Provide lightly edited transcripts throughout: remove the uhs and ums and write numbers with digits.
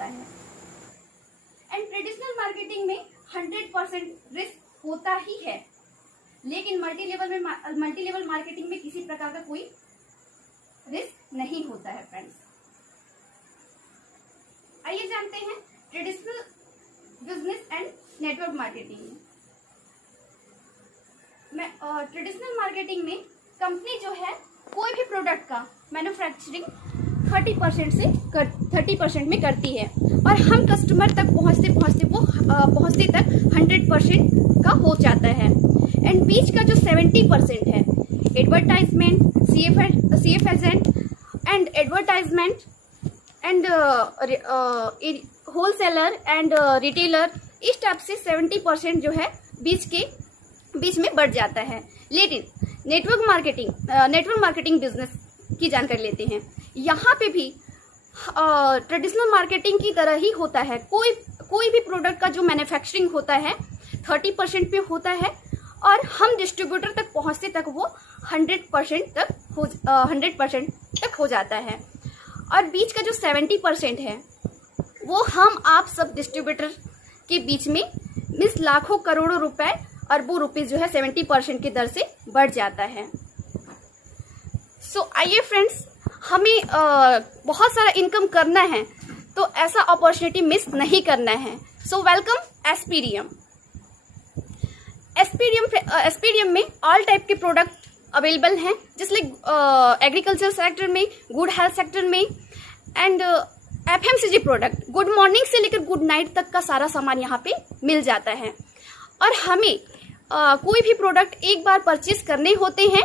होता है। And traditional marketing में 100% रिस्क होता ही है, लेकिन मल्टी लेवल मार्केटिंग में किसी प्रकार का कोई रिस्क नहीं होता है फ्रेंड्स। आइए जानते हैं traditional business and network marketing में। ट्रेडिशनल मार्केटिंग में कंपनी जो है कोई भी प्रोडक्ट का मैन्युफैक्चरिंग 30% में करती है और हम कस्टमर तक पहुंचते तक 100% का हो जाता है। एंड बीच का जो 70% है advertisement, CF agent and advertisement and wholesaler and retailer, इस टाइप से 70% जो है बीच में बढ़ जाता है। लेकिन नेटवर्क मार्केटिंग बिजनेस की जानकारी लेते हैं। यहाँ पे भी ट्रेडिशनल मार्केटिंग की तरह ही होता है। कोई भी प्रोडक्ट का जो मैन्युफैक्चरिंग होता है 30% पे होता है और हम डिस्ट्रीब्यूटर तक पहुँचते तक वो 100% तक हो जाता है। और बीच का जो 70% है वो हम आप सब डिस्ट्रीब्यूटर के बीच में लाखों करोड़ों रुपए, अरबों रुपए जो है 70% की दर से बढ़ जाता है। सो आइए फ्रेंड्स, हमें बहुत सारा इनकम करना है तो ऐसा अपॉर्चुनिटी मिस नहीं करना है। So welcome SPDM. एसपीडीएम में ऑल टाइप के प्रोडक्ट अवेलेबल हैं, जैसे एग्रीकल्चर सेक्टर में, गुड हेल्थ सेक्टर में and FMCG product, good morning से लेकर गुड नाइट तक का सारा सामान यहाँ पे मिल जाता है। और हमें कोई भी प्रोडक्ट एक बार परचेज करने होते हैं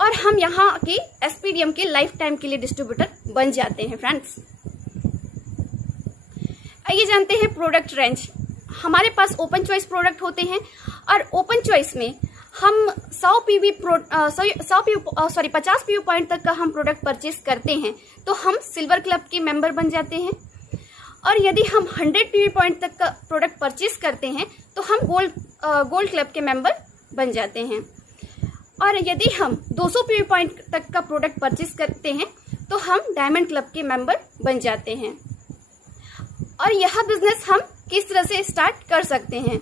और हम यहाँ के एसपीडीएम के लाइफ टाइम के लिए डिस्ट्रीब्यूटर बन जाते हैं फ्रेंड्स। आइए जानते हैं प्रोडक्ट रेंज। हमारे पास ओपन चॉइस प्रोडक्ट होते हैं और ओपन चॉइस में हम 50 PV पॉइंट तक का हम प्रोडक्ट परचेज करते हैं तो हम सिल्वर क्लब के मेंबर बन जाते हैं। और यदि हम 100 PV पॉइंट तक का प्रोडक्ट परचेज करते हैं तो हम गोल्ड क्लब के मेंबर बन जाते हैं। और यदि हम 200 PV पॉइंट तक का प्रोडक्ट परचेज करते हैं तो हम डायमंड क्लब के मेंबर बन जाते हैं। और यह बिजनेस हम किस तरह से स्टार्ट कर सकते हैं?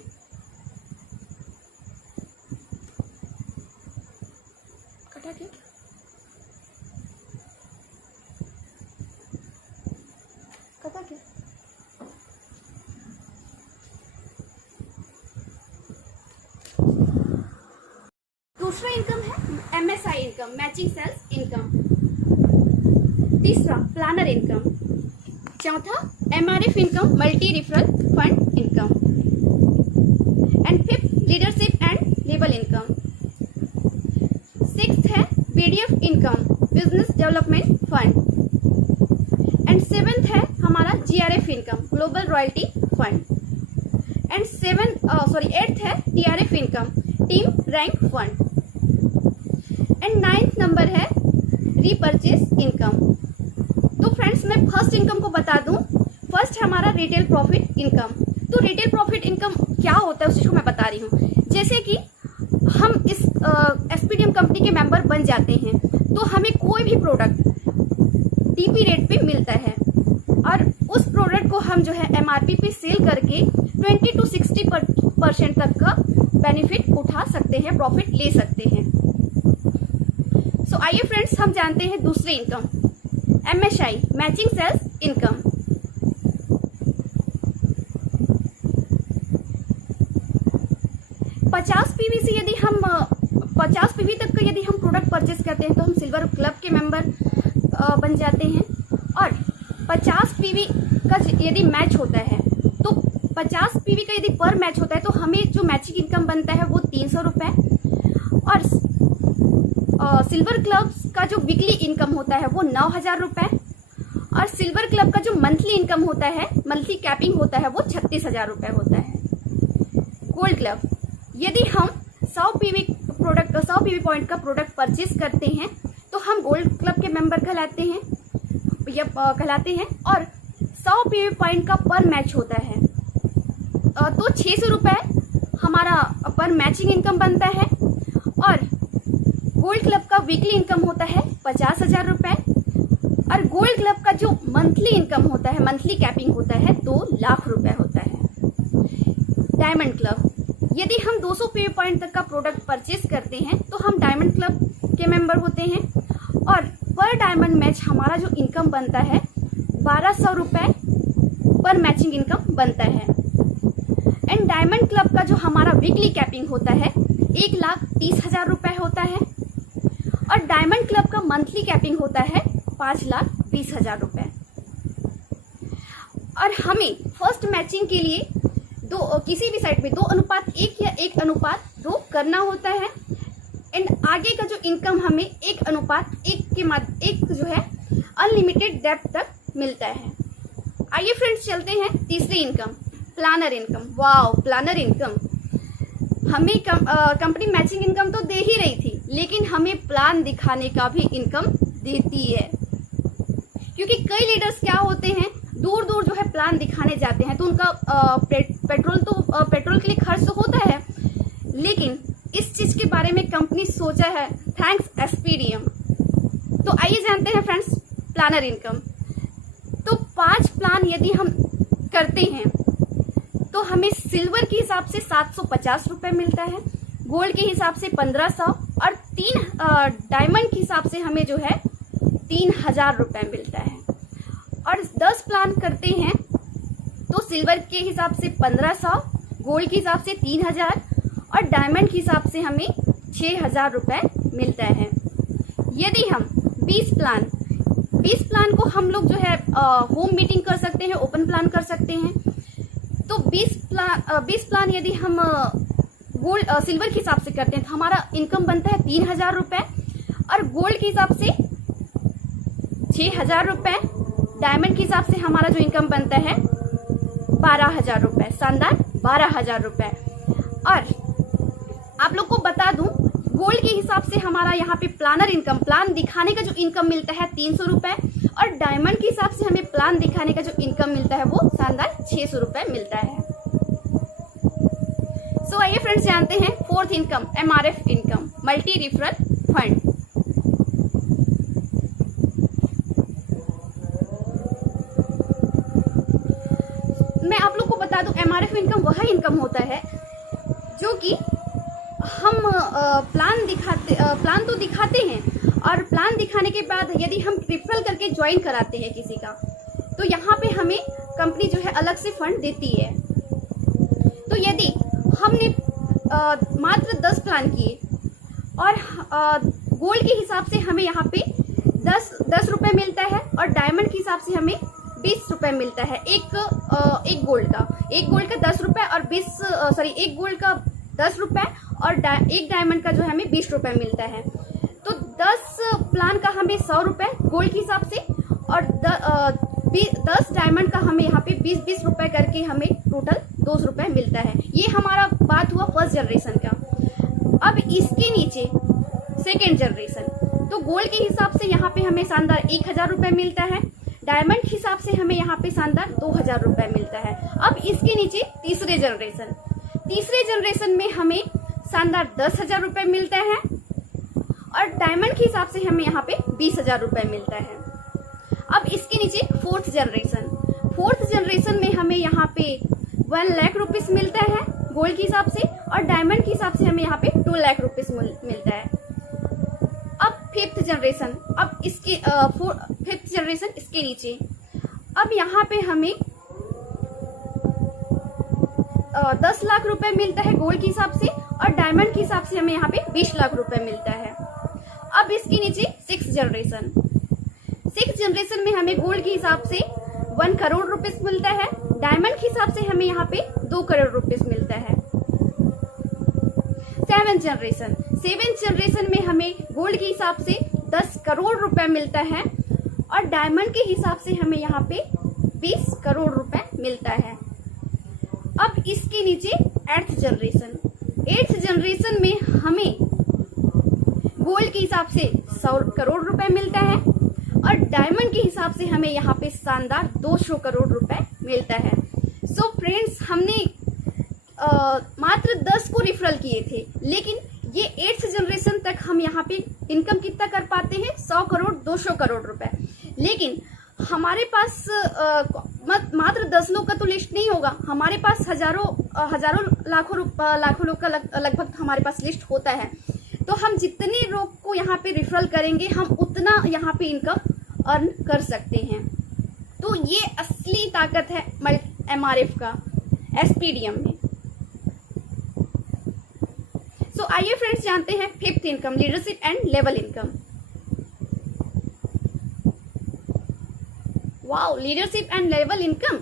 दूसरा इनकम है MSI income, matching sales income. तीसरा प्लानर इनकम। चौथा MRF income, multi referral fund income. And fifth leadership and लेबल इनकम। सिक्स्थ है PDF income, business development fund. And seventh है हमारा GRF income, global royalty fund. And eighth है TRF income, team rank fund. And 9th number है repurchase income. तो friends, मैं first income को बता दूं। फर्स्ट है हमारा रिटेल प्रॉफिट इनकम। तो रिटेल प्रॉफिट इनकम क्या होता है उस चीज को मैं बता रही हूँ। जैसे कि हम इस एसपीडीएम कंपनी के मेंबर बन जाते हैं तो हमें कोई भी प्रोडक्ट DP रेट पे मिलता है और उस प्रोडक्ट को हम जो है MRP पे सेल करके 20 to 60% तक का बेनिफिट उठा सकते हैं, प्रॉफिट ले सकते हैं। सो आइए फ्रेंड्स, हम जानते हैं दूसरी income, MSI matching sales income. पचास पीवी से यदि हम 50 PV तक का यदि हम प्रोडक्ट परचेस करते हैं तो हम सिल्वर क्लब के मेंबर बन जाते हैं। और 50 PV का यदि मैच होता है तो 50 PV का यदि पर मैच होता है तो हमें जो मैचिंग इनकम बनता है वो 300 रुपये। और सिल्वर क्लब का जो वीकली इनकम होता है वो 9000 रुपये। और सिल्वर क्लब का जो मंथली इनकम होता है, मंथली कैपिंग होता है, वो 36,000 रुपये होता है। गोल्ड क्लब, यदि हम 100 PV पॉइंट का प्रोडक्ट परचेज करते हैं तो हम गोल्ड क्लब के मेंबर कहलाते हैं और 100 PV पॉइंट का पर मैच होता है तो 600 रुपये हमारा पर मैचिंग इनकम बनता है। और गोल्ड क्लब का वीकली इनकम होता है 50,000 रुपये और गोल्ड क्लब का जो मंथली इनकम होता है, मंथली कैपिंग होता है 2 लाख रुपए होता है। डायमंड क्लब, यदि हम 200 पे पॉइंट तक का प्रोडक्ट परचेज करते हैं तो हम डायमंड क्लब के मेंबर होते हैं और पर डायमंड मैच हमारा जो इनकम बनता है 1200 रुपए पर मैचिंग इनकम बनता है। एंड डायमंड क्लब का जो हमारा वीकली कैपिंग होता है 1,30,000 रुपए होता है और डायमंड क्लब का मंथली कैपिंग होता है 5,20,000 रुपए। और हमें फर्स्ट मैचिंग के लिए किसी भी साइड में 2:1 या 1:2 करना होता है एंड आगे का जो इनकम हमें 1:1 जो है अनलिमिटेड डेप्थ तक मिलता है। आइए फ्रेंड्स चलते हैं तीसरी income, planner income. Wow, planner income हमें कंपनी मैचिंग इनकम तो दे ही रही थी, लेकिन हमें प्लान दिखाने का भी इनकम देती है, क्योंकि कई लीडर्स क्या होते हैं दूर दूर जो है प्लान दिखाने जाते हैं तो उनका पेट्रोल के लिए खर्च तो होता है, लेकिन इस चीज के बारे में कंपनी सोचा है, थैंक्स एसपीडीएम। तो आइए जानते हैं फ्रेंड्स प्लानर इनकम। तो 5 प्लान यदि हम करते हैं तो हमें सिल्वर के हिसाब से 750 रुपए मिलता है, गोल्ड के हिसाब से 1500 और 3 डायमंड के हिसाब से हमें जो है 3000 रुपए मिलता है। और 10 प्लान करते हैं तो सिल्वर के हिसाब से 1500, गोल्ड के हिसाब से 3000 और डायमंड के हिसाब से हमें 6000 रुपए मिलता है। यदि हम 20 प्लान को हम लोग जो है होम मीटिंग कर सकते हैं, ओपन प्लान कर सकते हैं। तो 20 प्लान यदि हम गोल्ड सिल्वर के हिसाब से करते हैं तो हमारा इनकम बनता है 3000 रुपए और गोल्ड के हिसाब से 6000 रुपए, डायमंड के हिसाब से हमारा जो इनकम बनता है 12,000 रुपए, शानदार 12,000 रुपए। और आप लोग को बता दूं गोल्ड के हिसाब से हमारा यहाँ पे प्लानर इनकम, प्लान दिखाने का जो इनकम मिलता है 300 रुपए और डायमंड के हिसाब से हमें प्लान दिखाने का जो इनकम मिलता है वो शानदार 600 रुपए मिलता है। सो आइए फ्रेंड्स जानते हैं fourth income, MRF income, multi referral fund. मैं आप लोग को बता दूं एमआरएफ इनकम वह इनकम होता है जो कि हम प्लान तो दिखाते हैं और प्लान दिखाने के बाद यदि हम रिफरल करके ज्वाइन कराते हैं किसी का तो यहाँ पे हमें कंपनी जो है अलग से फंड देती है। तो यदि हमने मात्र 10 प्लान किए और गोल्ड के हिसाब से हमें यहाँ पे 10 रुपए मिलता है और डायमंड के हिसाब से हमें 20 रुपए मिलता है। एक गोल्ड का 10 रुपए और एक गोल्ड का 10 रुपए और एक डायमंड का जो है हमें 20 रुपए मिलता है। तो 10 प्लान का हमें 100 रुपए गोल्ड के हिसाब से और 10 डायमंड का हमें यहाँ पे 20-20 रुपए करके हमें टोटल 200 रुपए मिलता है। ये हमारा बात हुआ फर्स्ट जनरेशन का। अब इसके नीचे सेकेंड जनरेशन, तो गोल्ड के हिसाब से यहाँ पे हमें शानदार 1000 रुपए मिलता है, डायमंड के हिसाब से हमें यहाँ पे शानदार 2000 रुपए मिलता है। अब इसके नीचे तीसरे जनरेशन में हमें शानदार 10,000 रुपए मिलता है और डायमंड के हिसाब से हमें यहाँ पे 20,000 रुपए मिलता है। अब इसके नीचे फोर्थ जनरेशन में हमें यहाँ पे 1 लाख रुपीस मिलता है गोल्ड के हिसाब से और डायमंड के हिसाब से हमें यहाँ पे 2 लाख रुपीस मिलता है। अब फिफ्थ जनरेशन, इसके नीचे अब यहाँ पे हमें 10 लाख रुपए मिलता है गोल्ड के हिसाब से और डायमंड के हिसाब से हमें यहाँ पे 20 लाख रुपए मिलता है। अब इसके नीचे सिक्स जनरेशन में हमें गोल्ड के हिसाब से 1 करोड़ रुपीस मिलता है, डायमंड के हिसाब से हमें यहाँ पे 2 करोड़ रुपीस मिलता है। सेवेंथ जनरेशन में हमें गोल्ड के हिसाब से 10 करोड़ रुपए मिलता है और डायमंड के हिसाब से हमें यहाँ पे 20 करोड़ रुपए मिलता है। अब इसके नीचे एट्थ जनरेशन में हमें गोल्ड के हिसाब से 100 करोड़ रुपए मिलता है और डायमंड के हिसाब से हमें यहाँ पे शानदार 200 करोड़ रुपए मिलता है। सो फ्रेंड्स, हमने मात्र 10 को रिफरल किए थे, लेकिन ये 8th जनरेशन तक हम यहाँ पे इनकम कितना कर पाते हैं 100 करोड़ 200 करोड़ रुपए। लेकिन हमारे पास मात्र 10 लोग का तो लिस्ट नहीं होगा, हमारे पास हजारों लाखों लोग का लगभग हमारे पास लिस्ट होता है। तो हम जितने लोग को यहाँ पे रिफरल करेंगे हम उतना यहाँ पे इनकम अर्न कर सकते हैं। तो ये असली ताकत है MRF का SPDM में। सो आइए फ्रेंड्स जानते हैं fifth income, leadership and level income. Wow, leadership and level income.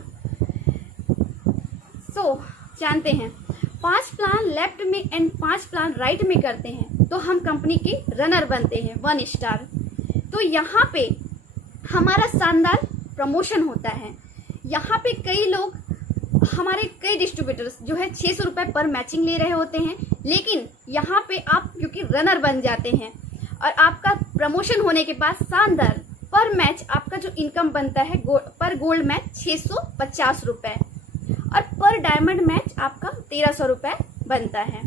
So जानते हैं 5 प्लान लेफ्ट में एंड 5 प्लान राइट में करते हैं तो हम कंपनी के रनर बनते हैं 1 स्टार। तो यहाँ पे हमारा शानदार प्रमोशन होता है। यहाँ पे कई लोग, हमारे कई डिस्ट्रीब्यूटर्स जो है 600 रुपये पर मैचिंग ले रहे होते हैं, लेकिन यहाँ पे आप क्योंकि रनर बन जाते हैं और आपका प्रमोशन होने के बाद शानदार पर मैच आपका जो इनकम बनता है पर गोल्ड मैच 650 रुपये और पर डायमंड मैच आपका 1300 रुपये बनता है।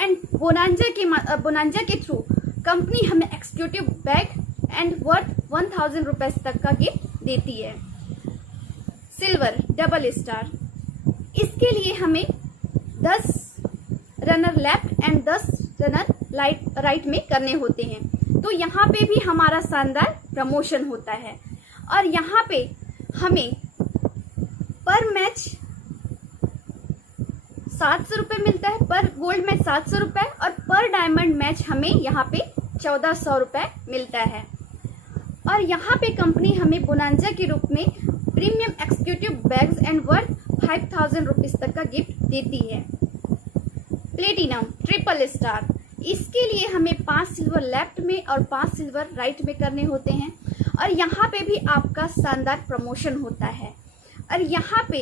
एंड बोनांजा के थ्रू कंपनी हमें एक्सिक्यूटिव बैग एंड वर्थ 1000 रुपये तक का गिफ्ट देती है। सिल्वर डबल स्टार, इसके लिए हमें 10 runner left and 10 runner right में करने होते हैं। तो यहाँ पे भी हमारा शानदार प्रमोशन होता है और यहाँ पे हमें पर मैच 700 रुपये मिलता है, पर गोल्ड मैच 700 रुपये और पर डायमंड मैच हमें यहाँ पे 1400 रुपये मिलता है। और यहाँ पे कंपनी हमें बोनांजा के रूप में premium executive bags and worth 5000 rupees तक का गिफ्ट देती है। प्लेटिनम ट्रिपल स्टार, इसके लिए हमें 5 सिल्वर लेफ्ट में और 5 सिल्वर राइट में करने होते हैं और यहाँ पे भी आपका शानदार प्रमोशन होता है। और यहाँ पे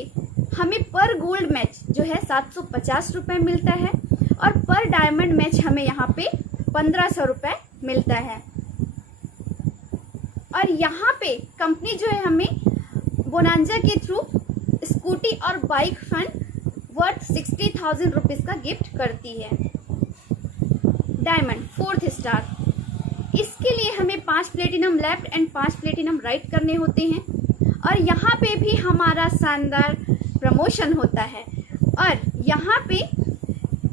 हमें पर गोल्ड मैच जो है 750 रुपये मिलता है और पर डायमंड मैच हमें यहाँ पे 1500 रुपये मिलता है। और यहाँ पे कंपनी जो है हमें बोनांजा के थ्रू स्कूटी और बाइक फंड वर्थ 60,000 रुपीज का गिफ्ट करती है। डायमंड 4th स्टार, इसके लिए हमें 5 platinum left and 5 platinum right करने होते हैं और यहाँ पे भी हमारा शानदार प्रमोशन होता है। और यहाँ पे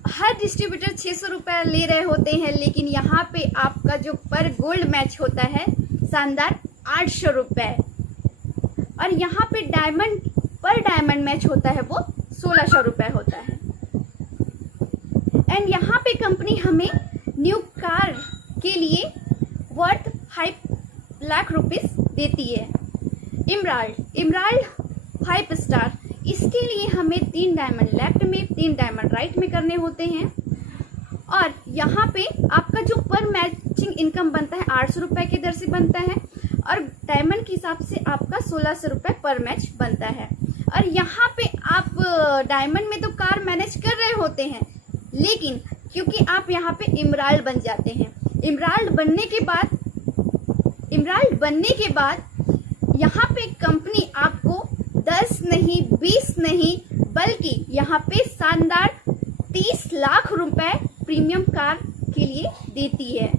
हर डिस्ट्रीब्यूटर 600 रुपये ले रहे होते हैं, लेकिन यहाँ पे आपका जो पर गोल्ड मैच होता है शानदार 800 रुपये और यहाँ पे पर डायमंड मैच होता है वो 1600 रुपये होता है। एंड यहाँ पे कंपनी हमें न्यू कार के लिए वर्थ 5 लाख रुपीस देती है। इमराल्ड 5 स्टार, इसके लिए हमें 3 डायमंड लेफ्ट में 3 डायमंड राइट में करने होते हैं और यहाँ पे आपका जो पर मैचिंग इनकम बनता है 800 रुपये की दर से बनता है और डायमंड के हिसाब से आपका 1600 रुपये पर मैच बनता है। और यहाँ पे आप डायमंड में तो कार मैनेज कर रहे होते हैं, लेकिन क्योंकि आप यहाँ पे इमराल्ड बन जाते हैं, इमराल्ड बनने के बाद यहाँ पे कंपनी आपको 10 नहीं 20 नहीं बल्कि यहाँ पे शानदार 30 लाख रुपए प्रीमियम कार के लिए देती है।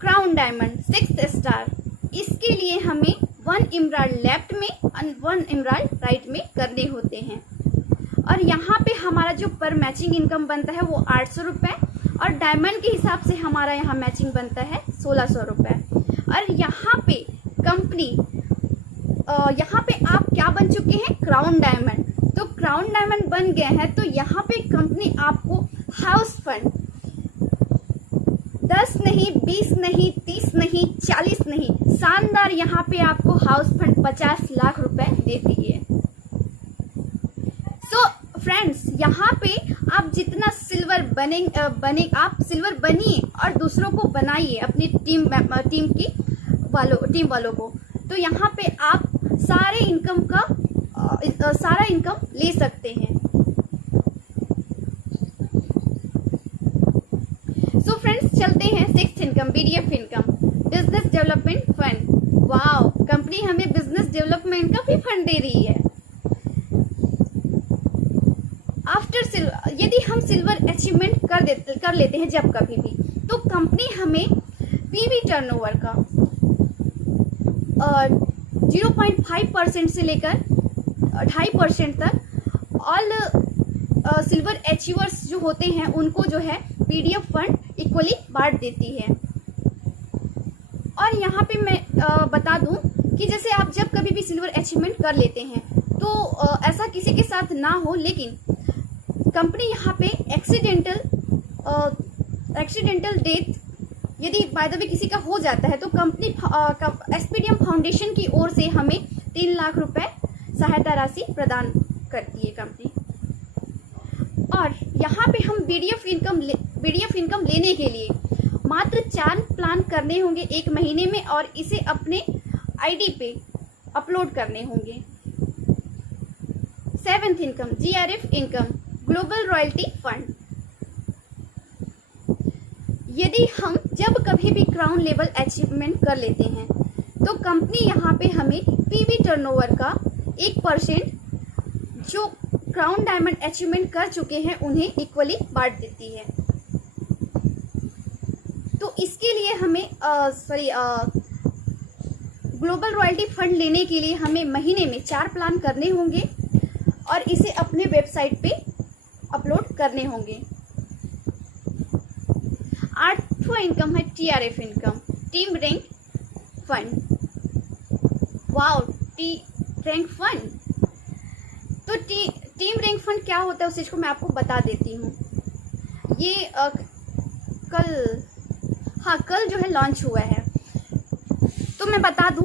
क्राउन डायमंड 6th स्टार, इसके लिए हमें 1 इमराल्ड लेफ्ट में और 1 इमराल्ड राइट में करने होते हैं और यहाँ पे हमारा जो पर मैचिंग इनकम बनता है वो 800 रुपये और डायमंड के हिसाब से हमारा यहाँ मैचिंग बनता है 1600 रुपये। और यहाँ पे कंपनी यहाँ पे आप क्या बन चुके हैं, क्राउन डायमंड। तो क्राउन डायमंड बन गए हैं तो यहाँ पे कंपनी आपको हाउस फंड 10 नहीं 20 नहीं 30 नहीं 40 नहीं, शानदार यहाँ पे आपको हाउस फंड 50 लाख रुपए देती है। सो फ्रेंड्स, यहाँ पे आप जितना सिल्वर आप सिल्वर बनिए और दूसरों को बनाइए, अपनी टीम वालों को। तो यहाँ पे आप सारा इनकम ले सकते हैं। सो फ्रेंड्स, चलते हैं 6th income, BDF income, business development fund. Wow, company हमें बिजनेस डेवलपमेंट का भी फंड दे रही है। आफ्टर सिल्वर, यदि हम सिल्वर अचीवमेंट कर लेते हैं जब कभी भी, तो कंपनी हमें PV टर्नओवर का 0.5% से लेकर 2.5% तक ऑल सिल्वर अचीवर्स जो होते हैं उनको जो है पीडीएफ फंड इक्वली बांट देती है। और यहाँ पे मैं बता दूं कि जैसे आप जब कभी भी सिल्वर अचीवमेंट कर लेते हैं तो ऐसा किसी के साथ ना हो, लेकिन कंपनी यहाँ पे एक्सीडेंटल डेथ यदि बाय द वे किसी का हो जाता है तो कंपनी एसपीडीएम फाउंडेशन की ओर से हमें 3 लाख रुपए सहायता राशि प्रदान करती है कंपनी। और यहाँ पे हम पीडीएफ इनकम लेने के लिए मात्र 4 प्लान करने होंगे 1 महीने में और इसे अपने आईडी पे अपलोड करने होंगे। 7th income GRF income global royalty fund. यदि हम जब कभी भी क्राउन लेवल अचीवमेंट कर लेते हैं तो कंपनी यहाँ पे हमें पीवी टर्नओवर का 1% जो क्राउन डायमंड अचीवमेंट कर चुके हैं उन्हें इक्वली बांट देती है। तो इसके लिए हमें ग्लोबल रॉयल्टी फंड लेने के लिए हमें महीने में 4 प्लान करने होंगे और इसे अपने वेबसाइट पे अपलोड करने होंगे। 8वां इनकम है TRF income team rank fund. Wow, rank fund. तो टीम रैंक फंड क्या होता है उस चीज को मैं आपको बता देती हूँ। ये कल जो है लॉन्च हुआ है, तो मैं बता दूं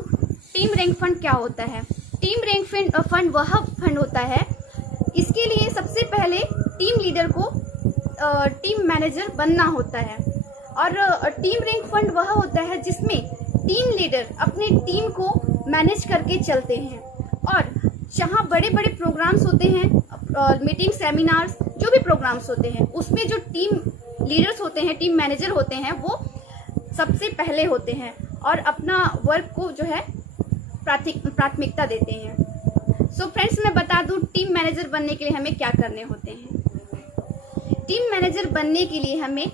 टीम रैंक फंड क्या होता है। टीम रैंक फंड वह फंड होता है, इसके लिए सबसे पहले टीम लीडर को टीम मैनेजर बनना होता है। और टीम रैंक फंड वह होता है जिसमें टीम लीडर अपने टीम को मैनेज करके चलते हैं और जहाँ बड़े बड़े प्रोग्राम्स होते हैं, मीटिंग सेमिनार्स जो भी प्रोग्राम्स होते हैं उसमें जो टीम लीडर्स होते हैं, टीम मैनेजर होते हैं, वो सबसे पहले होते हैं और अपना वर्क को जो है प्राथमिकता देते हैं। सो फ्रेंड्स, मैं बता दूं टीम मैनेजर बनने के लिए हमें क्या करने होते हैं। टीम मैनेजर बनने के लिए हमें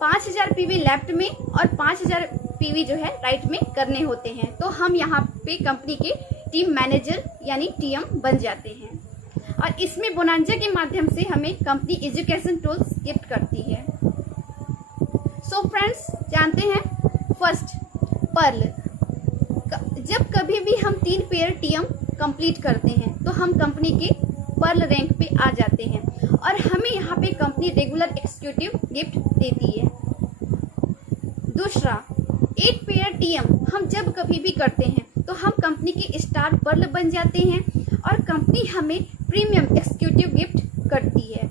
5000 पीवी लेफ्ट में और 5000 पीवी जो है राइट में करने होते हैं। तो हम यहाँ पे कंपनी के टीम मैनेजर यानी टीएम बन जाते हैं और इसमें बोनांजा के माध्यम से हमें कंपनी एजुकेशन टूल्स गिफ्ट करती है। सो फ्रेंड्स, जानते हैं फर्स्ट पर्ल। जब कभी भी हम 3 पेयर टीएम कंप्लीट करते हैं तो हम कंपनी के पर्ल रैंक पे आ जाते हैं और हमें यहाँ पे कंपनी रेगुलर एक्जीक्यूटिव गिफ्ट देती है। दूसरा, 8 पेयर टीएम हम जब कभी भी करते हैं तो हम कंपनी के स्टार पर्ल बन जाते हैं और कंपनी हमें प्रीमियम एक्जीक्यूटिव गिफ्ट करती है।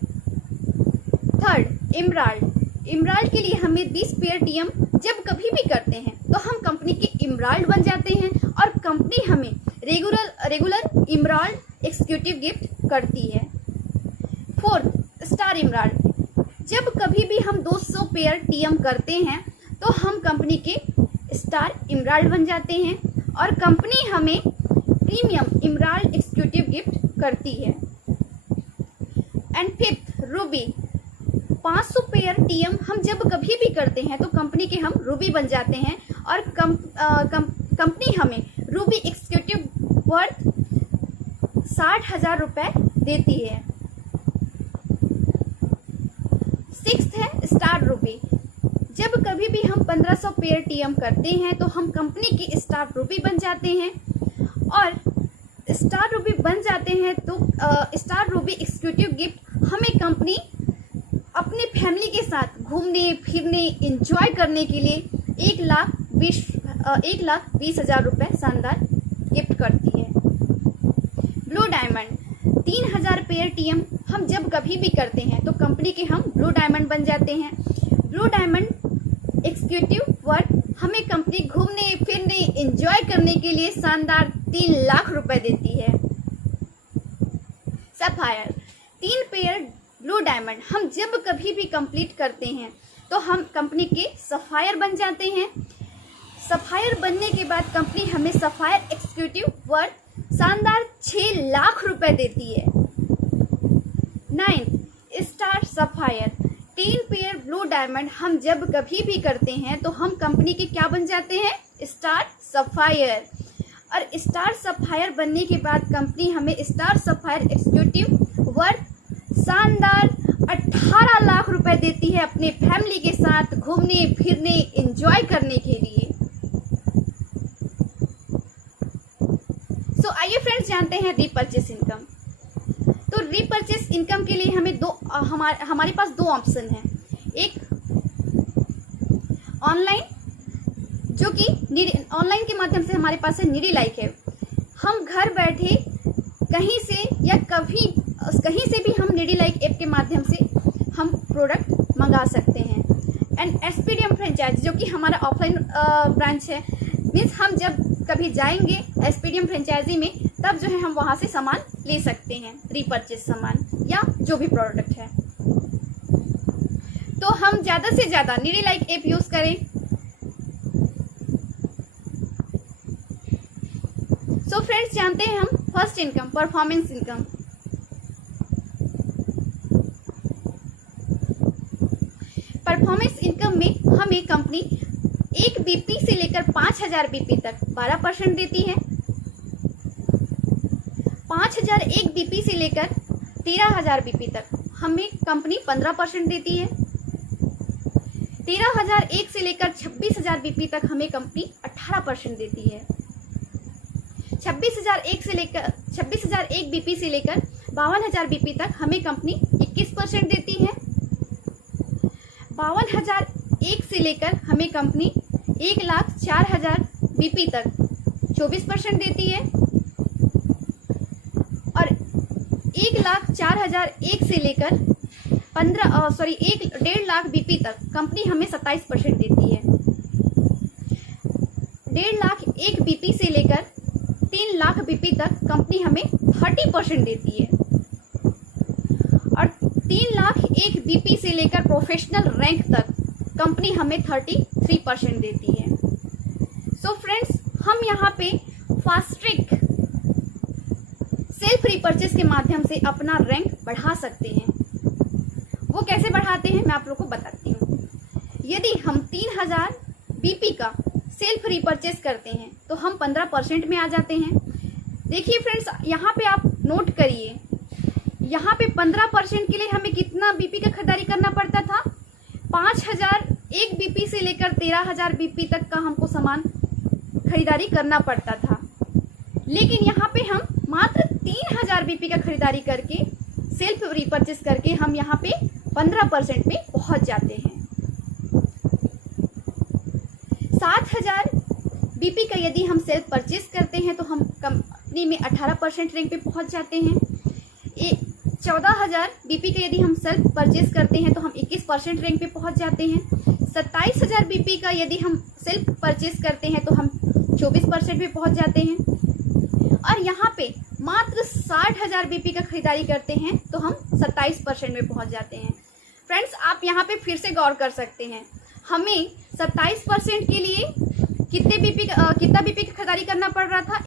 थर्ड, इमराल्ड के लिए हमें 20 पेयर टीएम जब कभी भी करते हैं तो हम कंपनी के इमराल्ड बन जाते हैं और कंपनी हमें रेगुलर इमराल्ड एक्जीक्यूटिव गिफ्ट करती है। Fourth, star emerald. जब कभी भी हम 200 पेयर टीएम करते हैं तो हम कंपनी के स्टार इमराल्ड बन जाते हैं और कंपनी हमें प्रीमियम इमराल्ड एक्जीक्यूटिव गिफ्ट करती है। And fifth, Ruby. 500 pair TM हम जब कभी भी करते हैं तो कंपनी के हम रूबी बन जाते हैं और कंपनी हमें रूबी एक्जीक्यूटिव वर्थ 60,000 रुपए देती है। 6th है स्टार रूबी। जब कभी भी हम 1500 पेयर टीएम करते हैं तो हम कंपनी की स्टार रूबी बन जाते हैं और स्टार रूबी बन जाते हैं तो स्टार रूबी एक्जीक्यूटिव गिफ्ट हमें कंपनी अपने फैमिली के साथ घूमने फिरने एंजॉय करने के लिए 1,20,000 रुपए शानदार गिफ्ट करती है। Blue diamond. 3000 पेयर टीएम हम जब कभी भी करते हैं तो कंपनी के हम ब्लू डायमंड बन जाते हैं। ब्लू डायमंड एक्जीक्यूटिव वर्थ हमें कंपनी घूमने फिरने एंजॉय करने के लिए शानदार 3 लाख रुपए देती है। सफायर। 3 पेयर ब्लू डायमंड हम जब कभी भी कंप्लीट करते हैं तो हम कंपनी के सफायर बन जाते हैं। सफायर बनने के बाद कंपनी हमें सफायर एक्जीक्यूटिव वर्थ शानदार 6 लाख रुपए देती है। 9th, star sapphire. 3 pair blue diamond हम जब कभी भी करते हैं तो हम कंपनी के क्या बन जाते हैं? Star sapphire. और स्टार सप्लायर बनने के बाद कंपनी हमें स्टार सप्लायर एग्जीक्यूटिव वर्थ शानदार 18 लाख रुपए देती है अपने फैमिली के साथ घूमने फिरने एंजॉय करने के लिए। सो आइए फ्रेंड्स जानते हैं रीपरचेस इनकम। तो रीपरचेस इनकम के लिए हमें हमारे पास दो ऑप्शन हैं। एक ऑनलाइन, जो कि ऑनलाइन के माध्यम से हमारे पास है निडी लाइक है। हम घर बैठे कहीं से या कहीं से भी हम निडी लाइक ऐप के माध्यम से हम प्रोडक्ट मंगा सकते हैं। एंड एसपीडीएम फ्रेंचाइज, जो कि हमारा ऑफलाइन ब्रांच है, मीन्स हम जब कभी जाएंगे एसपीडीएम फ्रेंचाइजी में तब जो है हम वहां से सामान ले सकते हैं, रीपरचेस सामान या जो भी प्रोडक्ट है। तो हम ज्यादा से ज्यादा निडी लाइक ऐप यूज करें। सो फ्रेंड्स जानते हैं हम first income, performance income. Performance income में हमें कंपनी 1 बीपी से लेकर 5000 बीपी तक 12% देती है। 5001 बीपी से लेकर 13000 बीपी तक हमें कंपनी 15% देती है। 13001 से लेकर 26000 बीपी तक हमें कंपनी 18% देती है। 26001 बीपी से लेकर 52000 बीपी तक हमें कंपनी 21% देती है। 52001 से लेकर हमें कंपनी 1,04,000 बीपी तक 24% देती है। और 1,04,001 से लेकर 1.5 लाख बीपी तक कंपनी हमें 27% देती है। 1.5 लाख 1 बीपी से लेकर 3 लाख बीपी तक कंपनी हमें 30% देती है। और 3 लाख 1 बीपी से लेकर प्रोफेशनल रैंक तक कंपनी हमें 33% देती है। सो फ्रेंड्स, हम यहाँ पे फास्ट ट्रैक सेल्फ रीपरचेस के माध्यम से अपना रैंक बढ़ा सकते हैं। वो कैसे बढ़ाते हैं मैं आप लोगों को बताती हूँ। यदि हम 3000 बीपी का सेल्फ रीपरचेस करते हैं तो हम 15% में आ जाते हैं। देखिए फ्रेंड्स, यहाँ पे आप नोट करिए, यहाँ पे 15% के लिए हमें कितना बीपी का खरीदारी करना पड़ता था? 5001 बीपी से लेकर 13000 बीपी तक का हमको सामान खरीदारी करना पड़ता था। लेकिन यहाँ पे हम मात्र 3000 बीपी का खरीदारी करके सेल्फ रीपरचेस करके हम यहाँ पे 15% में पहुंच जाते हैं। 7000 बीपी का यदि हम सेल्फ परचेस करते हैं तो हम कंपनी में 18% रैंक पे पहुंच जाते हैं। 14000 बीपी का यदि हम सेल्फ परचेस करते हैं तो हम 21% रैंक पे पहुंच जाते हैं। 27000 बीपी का यदि हम सेल्फ परचेस करते हैं तो हम 24% पे पहुंच जाते हैं। और यहाँ पे मात्र 60000 बीपी का खरीदारी करते हैं तो हम 27% में पहुंच जाते हैं। फ्रेंड्स, आप यहाँ पे फिर से गौर कर सकते हैं, हमें 27% के लिए कितना बीपी का खरीदारी करना पड़ रहा था?